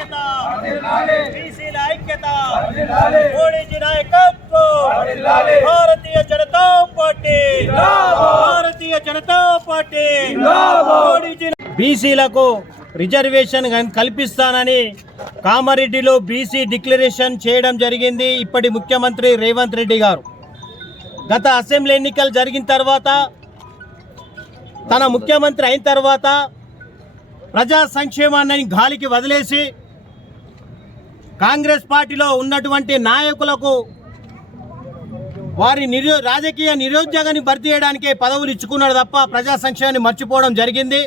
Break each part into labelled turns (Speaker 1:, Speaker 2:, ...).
Speaker 1: ఐక్యత. బీసీల ఐక్యత. మోడీజీ నాయకత్వం. భారతీయ జనతా పార్టీ. భారతీయ జనతా పార్టీ. మోడీజీ బీసీలకు రిజర్వేషన్ కల్పిస్తానని కామారెడ్డిలో బీసీ డిక్లరేషన్ చేయడం జరిగింది ఇప్పటి ముఖ్యమంత్రి రేవంత్ రెడ్డి గారు. గత అసెంబ్లీ ఎన్నికలు జరిగిన తర్వాత తన ముఖ్యమంత్రి అయిన తర్వాత ప్రజా సంక్షేమాన్ని గాలికి వదిలేసి కాంగ్రెస్ పార్టీలో ఉన్నటువంటి నాయకులకు వారి నిరో రాజకీయ నిరుద్యోగాన్ని భర్తీ చేయడానికే పదవులు ఇచ్చుకున్నాడు తప్ప ప్రజా సంక్షేమాన్ని మర్చిపోవడం జరిగింది.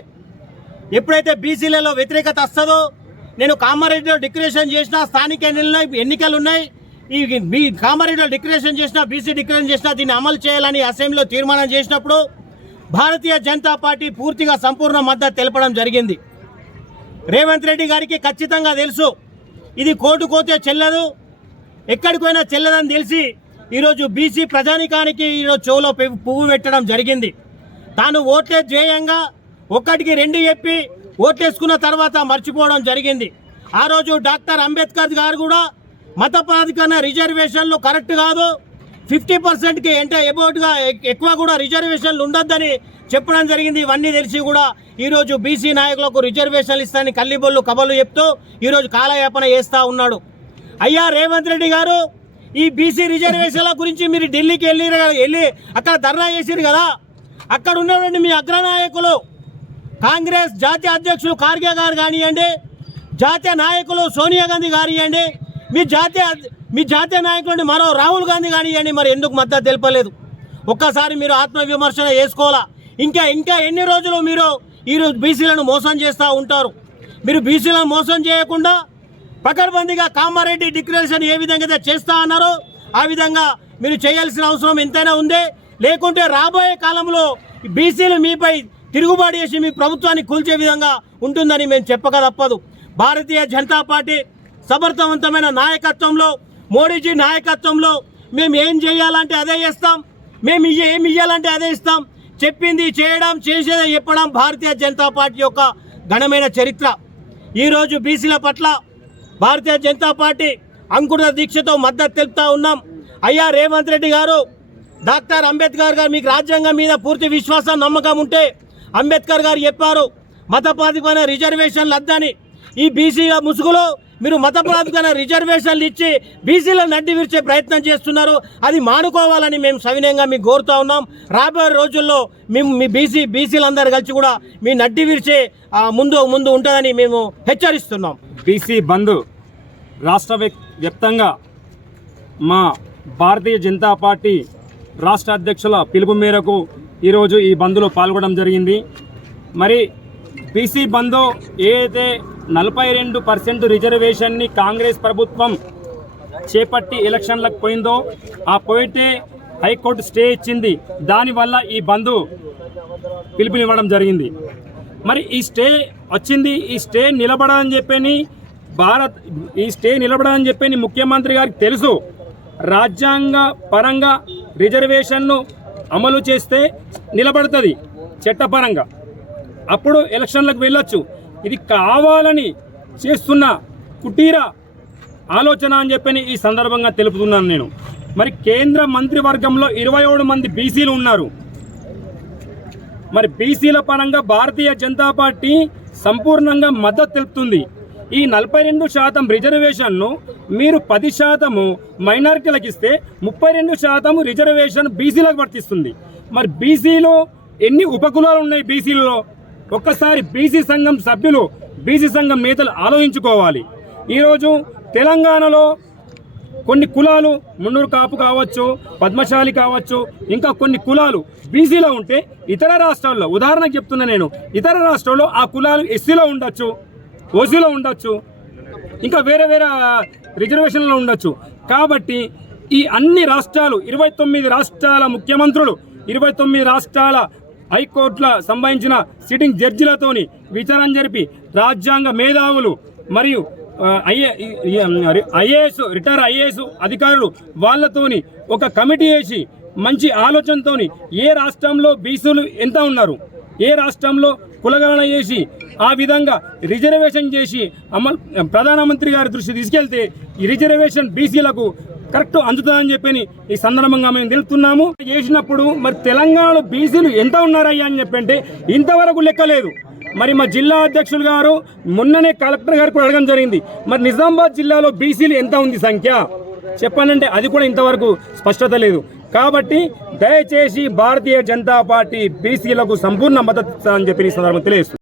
Speaker 1: ఎప్పుడైతే బీసీలలో వ్యతిరేకత వస్తుందో నేను కామారెడ్డిలో డిక్లరేషన్ చేసిన స్థానిక ఎన్నికలు ఎన్నికలు ఉన్నాయి. ఈ మీ కామారెడ్డిలో డిక్లరేషన్ చేసిన బీసీ డిక్లరేషన్ చేసిన దీన్ని అమలు చేయాలని అసెంబ్లీలో తీర్మానం చేసినప్పుడు భారతీయ జనతా పార్టీ పూర్తిగా సంపూర్ణ మద్దతు తెలపడం జరిగింది. రేవంత్ రెడ్డి గారికి ఖచ్చితంగా తెలుసు ఇది కోర్టు కోతే చెల్లదు. ఎక్కడికి పోయినా చెల్లదని తెలిసి ఈరోజు బీసీ ప్రజానికానికి ఈరోజు చెవులో పువ్వు పెట్టడం జరిగింది. తాను ఓట్లే ధ్యేయంగా ఒక్కటికి రెండు చెప్పి ఓట్లేసుకున్న తర్వాత మర్చిపోవడం జరిగింది. ఆ రోజు డాక్టర్ అంబేద్కర్ గారు కూడా మత ప్రాధికరణ రిజర్వేషన్లు కరెక్ట్ కాదు. ఫిఫ్టీ పర్సెంట్కి అంటే అబౌట్గా ఎక్కువ కూడా రిజర్వేషన్లు ఉండొద్దని చెప్పడం జరిగింది. ఇవన్నీ తెలిసి కూడా ఈరోజు బీసీ నాయకులకు రిజర్వేషన్లు ఇస్తానని కల్లిబొల్లు కబలు చెప్తూ ఈరోజు కాలయాపన చేస్తూ ఉన్నాడు. అయ్యా రేవంత్ రెడ్డి గారు ఈ బీసీ రిజర్వేషన్ల గురించి మీరు ఢిల్లీకి వెళ్ళి వెళ్ళి అక్కడ ధర్నా చేసిరు కదా? అక్కడ ఉన్నటువంటి మీ అగ్రనాయకులు కాంగ్రెస్ జాతీయ అధ్యక్షులు ఖార్గే గారు కానివ్వండి జాతీయ నాయకులు సోనియా గాంధీ కానివ్వండి మీ జాతీయ మీ జాతీయ నాయకుడిని మరో రాహుల్ గాంధీ కానివ్వండి మరి ఎందుకు మద్దతు తెలపలేదు? ఒక్కసారి మీరు ఆత్మవిమర్శన చేసుకోవాలా? ఇంకా ఇంకా ఎన్ని రోజులు మీరు ఈరోజు బీసీలను మోసం చేస్తూ ఉంటారు? మీరు బీసీలను మోసం చేయకుండా పకడ్బందీగా కామారెడ్డి డిక్లరేషన్ ఏ విధంగా అయితే చేస్తా అన్నారో ఆ విధంగా మీరు చేయాల్సిన అవసరం ఎంతైనా ఉంది. లేకుంటే రాబోయే కాలంలో బీసీలు మీపై తిరుగుబాటు చేసి మీ ప్రభుత్వాన్ని కూల్చే విధంగా ఉంటుందని మేము చెప్పక తప్పదు. భారతీయ జనతా పార్టీ సమర్థవంతమైన నాయకత్వంలో మోడీజీ నాయకత్వంలో మేము ఏం చేయాలంటే అదే చేస్తాం. మేము ఏమి ఇవ్వాలంటే అదే ఇస్తాం. చెప్పింది చేయడం చేసేది చెప్పడం భారతీయ జనతా పార్టీ యొక్క ఘనమైన చరిత్ర. ఈరోజు బీసీల పట్ల భారతీయ జనతా పార్టీ అంకుర దీక్షతో మద్దతు తెలుపుతా ఉన్నాం. అయ్యా రేవంత్ రెడ్డి గారు డాక్టర్ అంబేద్కర్ గారు మీకు రాజ్యాంగం మీద పూర్తి విశ్వాసం నమ్మకం ఉంటే అంబేద్కర్ గారు చెప్పారు మత ప్రాతిపదికన రిజర్వేషన్లు వద్దని. ఈ బీసీల ముసుగులో మీరు మత రిజర్వేషన్లు ఇచ్చి బీసీలను నడ్డి విరిచే ప్రయత్నం చేస్తున్నారు. అది మానుకోవాలని మేము సవినయంగా మీకు కోరుతా ఉన్నాం. రాబోయే రోజుల్లో మేము మీ బీసీ బీసీలందరూ కలిసి కూడా మీ నడ్డి విరిచే ముందు ముందు ఉంటుందని మేము హెచ్చరిస్తున్నాం.
Speaker 2: బీసీ బంద్ రాష్ట్ర వ్య- వ్యాప్తంగా మా భారతీయ జనతా పార్టీ రాష్ట్ర అధ్యక్షుల పిలుపు మేరకు ఈరోజు ఈ బంద్లో పాల్గొనడం జరిగింది. మరి బీసీ బంద్ ఏదైతే నలభై రెండు పర్సెంట్ రిజర్వేషన్ని కాంగ్రెస్ ప్రభుత్వం చేపట్టి ఎలక్షన్లకు పోయిందో ఆ పోయితే హైకోర్టు స్టే ఇచ్చింది. దానివల్ల ఈ బంధు పిలుపునివ్వడం జరిగింది. మరి ఈ స్టే వచ్చింది ఈ స్టే నిలబడని చెప్పని భారత్ ఈ స్టే నిలబడని చెప్పని ముఖ్యమంత్రి గారికి తెలుసు. రాజ్యాంగ పరంగా రిజర్వేషన్ను అమలు చేస్తే నిలబడుతుంది చట్టపరంగా. అప్పుడు ఎలక్షన్లకు వెళ్ళొచ్చు. ఇది కావాలని చేస్తున్న కుటీర ఆలోచన అని చెప్పని ఈ సందర్భంగా తెలుపుతున్నాను నేను. మరి కేంద్ర మంత్రివర్గంలో ఇరవై ఏడు మంది బీసీలు ఉన్నారు. మరి బీసీల పరంగా భారతీయ జనతా పార్టీ సంపూర్ణంగా మద్దతు తెలుపుతుంది. ఈ నలభై రెండు శాతం రిజర్వేషన్ను మీరు పది శాతము మైనారిటీలకు ఇస్తే ముప్పై రెండు శాతం రిజర్వేషన్ బీసీలకు వర్తిస్తుంది. మరి బీసీలో ఎన్ని ఉపకులాలు ఉన్నాయి బీసీలలో? ఒక్కసారి బీసీ సంఘం సభ్యులు బీసీ సంఘం నేతలు ఆలోచించుకోవాలి. ఈరోజు తెలంగాణలో కొన్ని కులాలు మున్నూరు కాపు కావచ్చు పద్మశాలి కావచ్చు ఇంకా కొన్ని కులాలు బీసీలో ఉంటే ఇతర రాష్ట్రాల్లో ఉదాహరణకు చెప్తున్నా నేను ఇతర రాష్ట్రాల్లో ఆ కులాలు ఎస్సీలో ఉండొచ్చు ఓసీలో ఉండొచ్చు ఇంకా వేరే వేరే రిజర్వేషన్లో ఉండొచ్చు. కాబట్టి ఈ అన్ని రాష్ట్రాలు ఇరవై తొమ్మిది రాష్ట్రాల ముఖ్యమంత్రులు ఇరవై తొమ్మిది రాష్ట్రాల హైకోర్టుల సంబంధించిన సిట్టింగ్ జడ్జిలతోని విచారణ జరిపి రాజ్యాంగ మేధావులు మరియు ఐఏ ఐఏఎస్ రిటైర్ ఐఏఎస్ అధికారులు వాళ్ళతోని ఒక కమిటీ వేసి మంచి ఆలోచనతోని ఏ రాష్ట్రంలో బీసీలు ఎంత ఉన్నారు? ఏ రాష్ట్రంలో కులగణన చేసి ఆ విధంగా రిజర్వేషన్ చేసి అమలు ప్రధానమంత్రి గారి దృష్టి తీసుకెళ్తే ఈ రిజర్వేషన్ బీసీలకు కరెక్ట్ అందుతుందని చెప్పని ఈ సందర్భంగా మేము తెలుపుతున్నాము చేసినప్పుడు మరి తెలంగాణలో బీసీలు ఎంత ఉన్నారయ్యా అని చెప్పంటే ఇంతవరకు లెక్కలేదు. మరి మా జిల్లా అధ్యక్షులు గారు మొన్ననే కలెక్టర్ గారు కూడా అడగడం జరిగింది. మరి నిజామాబాద్ జిల్లాలో బీసీలు ఎంత ఉంది సంఖ్య? చెప్పానంటే అది కూడా ఇంతవరకు స్పష్టత లేదు. కాబట్టి దయచేసి భారతీయ జనతా పార్టీ బీసీలకు సంపూర్ణ మద్దతు ఇస్తుందని చెప్పి ఈ సందర్భంగా తెలియజేస్తుంది